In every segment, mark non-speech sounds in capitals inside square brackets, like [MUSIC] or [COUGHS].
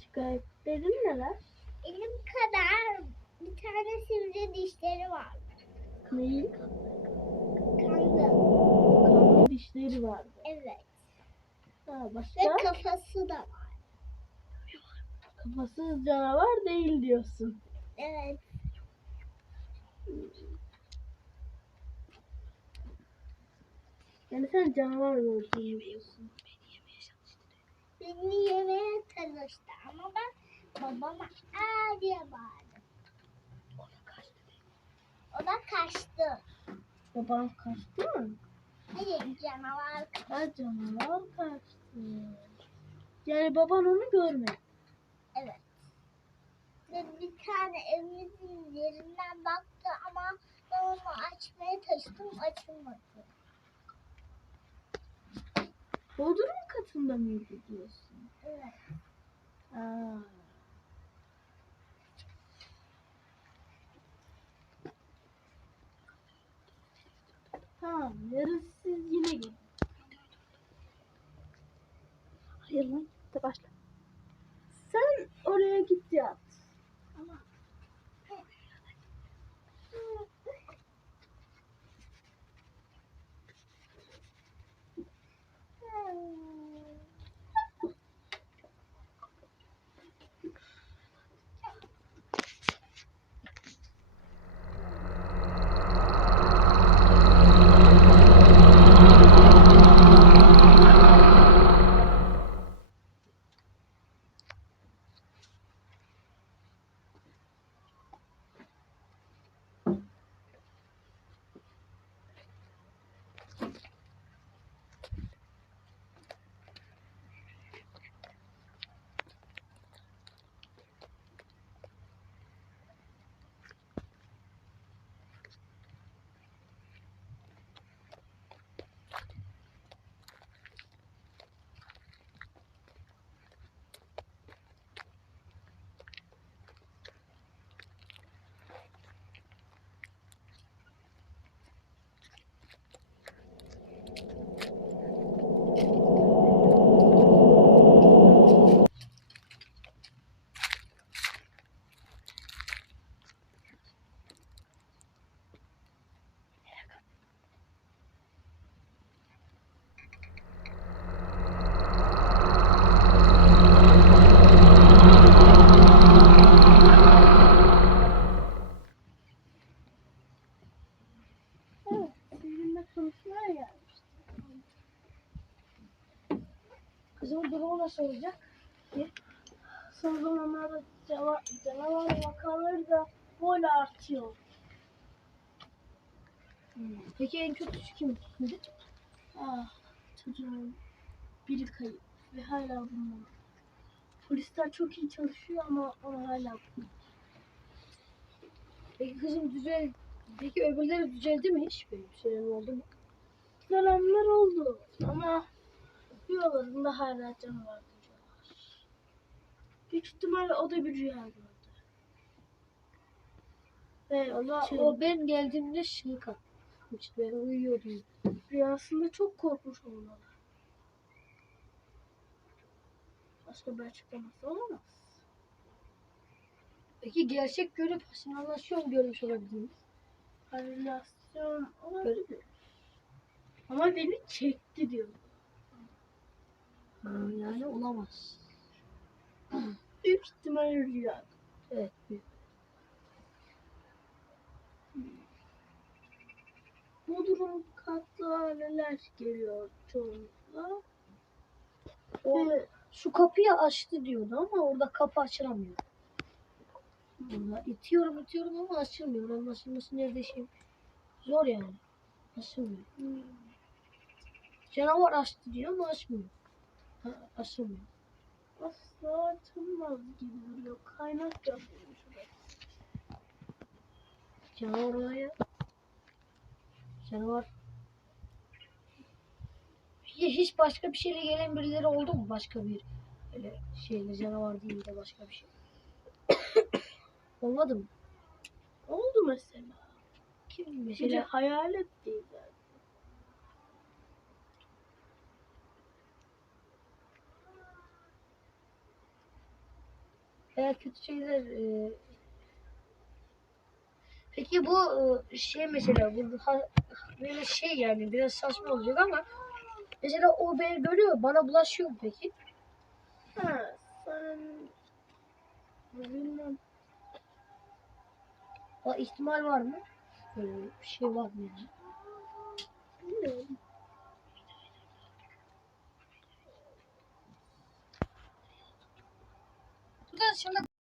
Şikayetlerin neler? Elim kadar bir tane sivri dişleri var. Kandı. Kanlı dişleri vardı. Ha, Ve başka? kafası da var. Kafasız canavar değil diyorsun. Evet. Yani sen canavar gördün diyorsun. Beni yemeye çalıştı ama ben babama aa diye bağırdım. O da kaçtı. Baban kaçtı mı? Hayır canavar kaçtı. Ha canavar kaçtı. Yani baban onu görmedi. Evet. Ve bir tane evimizin yerinden baktı ama ben onu açmaya çalıştım açılmadı. Bodrum katında mıydı diyorsun? Evet. Ha. Tamam, yarın siz yine gelin. Hayır lan, de başla. Sen oraya git yat. Ama Evet, Kızım durumu nasıl olacak? Ki son zamanlarda canavar, vakaları da böyle artıyor. Hmm, Peki en kötüsü kim? Kimdi? Ah, çocuğun biri kayıp ve hala bulunmadı. Polisler çok iyi çalışıyor ama onu hala bulamadı. Peki kızım düzel... Peki öbürleri düzeldi mi hiç? Bir şeyler oldu mu? Dönemler oldu ama rüyalarında hala canavar görüyorlar. Büyük ihtimalle o da bir rüya gördü. Ve Ama şey, o ben geldiğimde şık atmış. Ben uyuyordum. rüyasında çok korkmuş olmalı. Başka bir açıklaması olamaz. Peki gerçek görüp haşinalaşıyor görmüş olabilir Halüsinasyon olabilir. Ama beni çekti diyor. Ha, yani olamaz. [CLEARS THROAT] Büyük ihtimalle rüya. Evet. büyük. Bu durum katlığa neler geliyor çoğunlukla. O Ve şu kapıyı açtı diyordu ama orada kapı açılamıyor. Vallahi itiyorum itiyorum ama açılmıyor. Anlaşılması nerede şey. Zor yani. Açılmıyor. hmm, Canavar açtı diyor ama açmıyor. Açılmıyor. asla açılmaz gibi duruyor. Kaynak orası. Canavar oraya. Canavar hiç başka bir şeyle gelen birileri oldu mu? Başka bir öyle şeyle canavar değil de başka bir şey. [COUGHS] Olmadı mı? Oldu mesela. Kim Bir de mesela? hayalet Veya kötü şeyler e, Peki bu e, şey mesela bu ha- böyle şey yani biraz saçma olacak ama mesela o beni görüyor bana bulaşıyor mu peki? Ha, sen... Bilmem. O ihtimal var mı? Böyle bir şey var mı yani? Bilmiyorum. 这行的。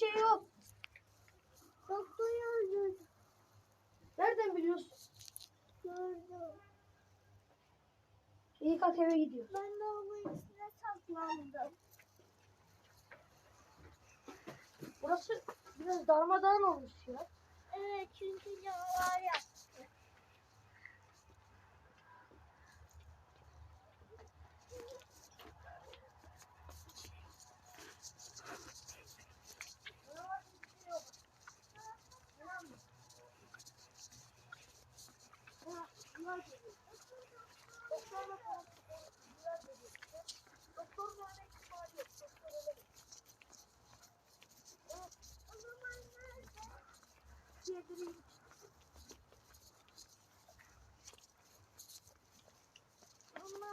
Canavar diye bir şey yok. Doktor yazıyor. Nereden biliyorsun? Gördüm. İyi kalk eve gidiyor. Ben de onun içine saklandım. Burası biraz darmadağın olmuş ya. Evet çünkü canavar yaptı. Ama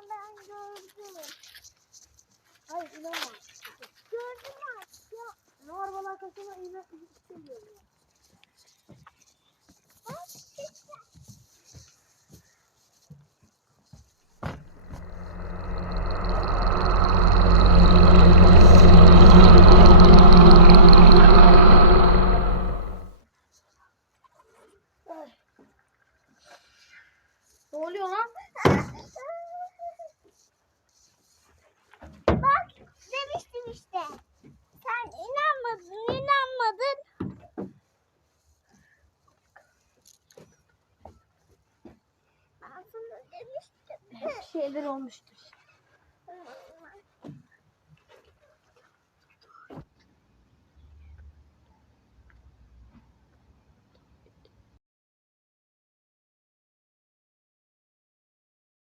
ben gördüm. Hayır inanma. Gördüm artık ya. Canavar bana arkasına iğne istemiyorum ya. Bak işte. Ne oluyor lan? Bak demiştim işte. Sen inanmadın, inanmadın. Sana demiştim. Bir şeyler olmuştur.